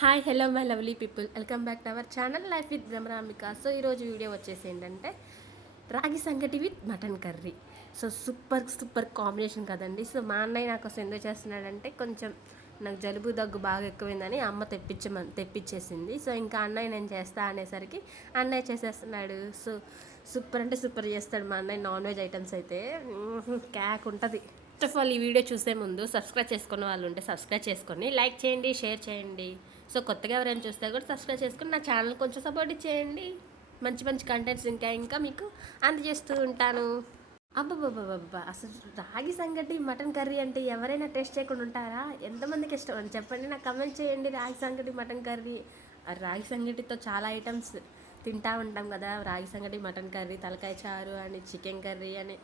Hi hello my lovely people welcome back to our channel life with Bhramarambika so ఈరోజు video వచ్చేసి ఏంటంటే ragi sangati with mutton curry so super super combination కదండి. So మా అన్నయ్య నాకు ఎందుకు చేస్తున్నాడంటే కొంచెం నాకు జలుబు దగ్గు బాగా ఎక్కువైందని అమ్మ తెప్పించమని తెప్పించేసింది. సో ఇంకా అన్నయ్య నేను చేస్తా అనేసరికి అన్నయ్య చేసేస్తున్నాడు. సో సూపర్ అంటే సూపర్ చేస్తాడు మా అన్నయ్య నాన్ వెజ్ ఐటమ్స్ అయితే. క్యాక్ ఉంటుంది. ఫస్ట్ ఆఫ్ ఆల్ ఈ వీడియో చూసే ముందు సబ్స్క్రైబ్ చేసుకున్న వాళ్ళు ఉంటే సబ్స్క్రైబ్ చేసుకొని లైక్ చేయండి షేర్ చేయండి. సో కొత్తగా ఎవరైనా చూస్తే కూడా సబ్స్క్రైబ్ చేసుకుని నా ఛానల్ కొంచెం సపోర్ట్ చేయండి మంచి మంచి కంటెంట్స్ ఇంకా ఇంకా మీకు అందజేస్తూ ఉంటాను. అబ్బబ్బబ్బబ్బా అసలు రాగి సంగటి మటన్ కర్రీ అంటే ఎవరైనా టేస్ట్ చేయకుండా ఉంటారా? ఎంతమందికి ఇష్టం? అని చెప్పండి నాకు కమెంట్ చేయండి రాగి సంగటి మటన్ కర్రీ. రాగి సంగటితో చాలా ఐటమ్స్ తింటా ఉంటాం కదా. రాగి సంగటి మటన్ కర్రీ తలకాయ చారు అని చికెన్ కర్రీ అని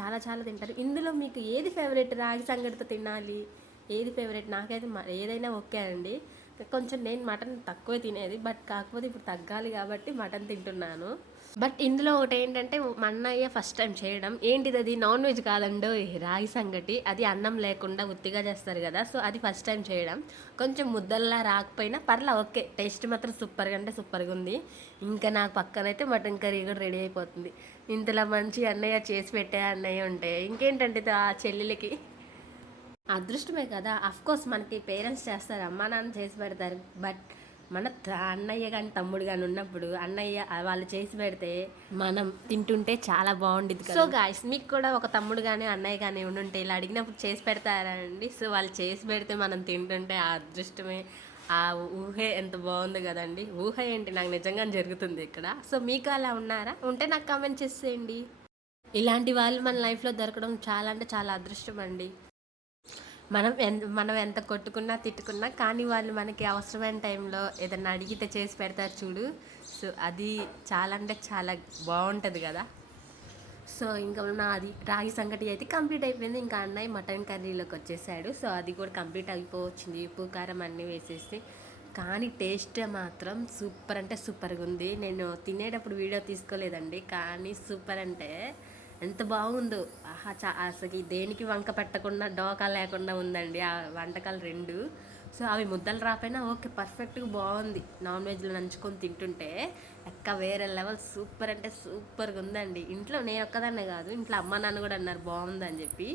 చాలా చాలా తింటారు. ఇందులో మీకు ఏది ఫేవరెట్ రాగి సంగటితో తినాలి? ఏది ఫేవరెట్ నాకైతే మ- ఏదైనా ఓకే అండి. కొంచెం నేను మటన్ తక్కువే తినేది బట్ కాకపోతే ఇప్పుడు తగ్గాలి కాబట్టి మటన్ తింటున్నాను. బట్ ఇందులో ఒకటి ఏంటంటే మా అన్నయ్య ఫస్ట్ టైం చేయడం. ఏంటిది అది? నాన్ వెజ్ కాదండో రాగి సంగటి. అది అన్నం లేకుండా ఉత్తిగా చేస్తారు కదా సో అది ఫస్ట్ టైం చేయడం. కొంచెం ముద్దల్లా రాకపోయినా పర్లా ఓకే. టేస్ట్ మాత్రం సూపర్గా అంటే సూపర్గా ఉంది. ఇంకా నాకు పక్కనైతే మటన్ కర్రీ కూడా రెడీ అయిపోతుంది. ఇంతలా మంచి అన్నయ్య చేసి పెట్టే అన్నయ్య ఉంటే ఇంకేంటంటే ఇది ఆ చెల్లెలకి. అదృష్టమే కదా. కోర్స్ మనకి పేరెంట్స్ చేస్తారు అమ్మా నాన్న చేసి పెడతారు. బట్ మన అన్నయ్య కానీ తమ్ముడు కానీ ఉన్నప్పుడు అన్నయ్య వాళ్ళు చేసి పెడితే మనం తింటుంటే చాలా బాగుండేది సో గాయస్ మీకు కూడా ఒక తమ్ముడు కానీ అన్నయ్య కానీ ఉండుంటే ఇలా అడిగినప్పుడు చేసి పెడతారా అండి? సో వాళ్ళు చేసి పెడితే మనం తింటుంటే ఆ అదృష్టమే ఆ ఊహే ఎంత బాగుంది కదండి. ఊహ ఏంటి? నాకు నిజంగా జరుగుతుంది ఇక్కడ. సో మీకు అలా ఉన్నారా? ఉంటే నాకు కామెంట్ చేసేయండి. ఇలాంటి వాళ్ళు మన లైఫ్లో దొరకడం చాలా అంటే చాలా అదృష్టం అండి. మనం ఎంత మనం ఎంత కొట్టుకున్నా తిట్టుకున్నా కానీ వాళ్ళు మనకి అవసరమైన టైంలో ఏదన్నా అడిగితే చేసి పెడతారు చూడు. సో అది చాలా అంటే చాలా బాగుంటుంది కదా. సో ఇంకా నాది రాగి సంగటి అయితే కంప్లీట్ అయిపోయింది. ఇంకా అన్నయ్య మటన్ కర్రీలోకి వచ్చేసాడు. సో అది కూడా కంప్లీట్ అయిపోవచ్చింది. ఉప్పు కారం అన్నీ వేసేసి. కానీ టేస్ట్ మాత్రం సూపర్ అంటే సూపర్గా ఉంది. నేను తినేటప్పుడు వీడియో తీసుకోలేదండి. కానీ సూపర్ అంటే ఎంత బాగుందో. ఆహా చా అసలు దేనికి వంక పెట్టకుండా డోకా లేకుండా ఉందండి ఆ వంటకాలు రెండు. సో అవి ముద్దలు రాపోయినా ఓకే పర్ఫెక్ట్గా బాగుంది. నాన్ వెజ్లో నంచుకొని తింటుంటే ఎక్క వేరే లెవెల్ సూపర్ అంటే సూపర్గా ఉందండి. ఇంట్లో నేను ఒక్కదాన్నే కాదు ఇంట్లో అమ్మ నాన్న కూడా అన్నారు బాగుందని చెప్పి.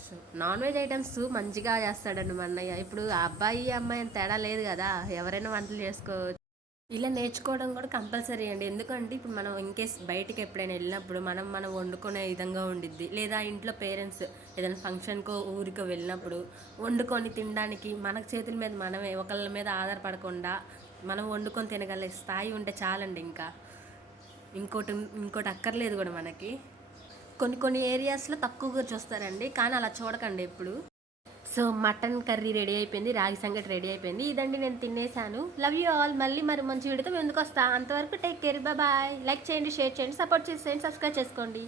సో నాన్ వెజ్ ఐటమ్స్ మంచిగా చేస్తాడండి మా అన్నయ్య. ఇప్పుడు ఆ అబ్బాయి అమ్మాయి అని తేడా లేదు కదా ఎవరైనా వంటలు చేసుకోవచ్చు. ఇలా నేర్చుకోవడం కూడా కంపల్సరీ అండి. ఎందుకంటే ఇప్పుడు మనం ఇన్కేస్ బయటికి ఎప్పుడైనా వెళ్ళినప్పుడు మనం మనం వండుకునే విధంగా ఉండిద్ది. లేదా ఇంట్లో పేరెంట్స్ ఏదైనా ఫంక్షన్కో ఊరికో వెళ్ళినప్పుడు వండుకొని తినడానికి మన చేతుల మీద మనమే ఒకళ్ళ మీద ఆధారపడకుండా మనం వండుకొని తినగల స్థాయి ఉంటే చాలండి ఇంకా. ఇంకోటి ఇంకోటి అక్కర్లేదు కూడా మనకి. కొన్ని కొన్ని ఏరియాస్లో తక్కువగా చూస్తారండి. కానీ అలా చూడకండి ఎప్పుడు. సో మటన్ కర్రీ రెడీ అయిపోయింది రాగి సంగటి రెడీ అయిపోయింది. ఇదండి నేను తినేసాను. లవ్ యూ ఆల్ మళ్ళీ మరి మంచి వీడియోతో ఎందుకు వస్తా. అంతవరకు టేక్ కేర్ బాయ్ లైక్ చేయండి షేర్ చేయండి సపోర్ట్ చేసేయండి సబ్స్క్రైబ్ చేసుకోండి.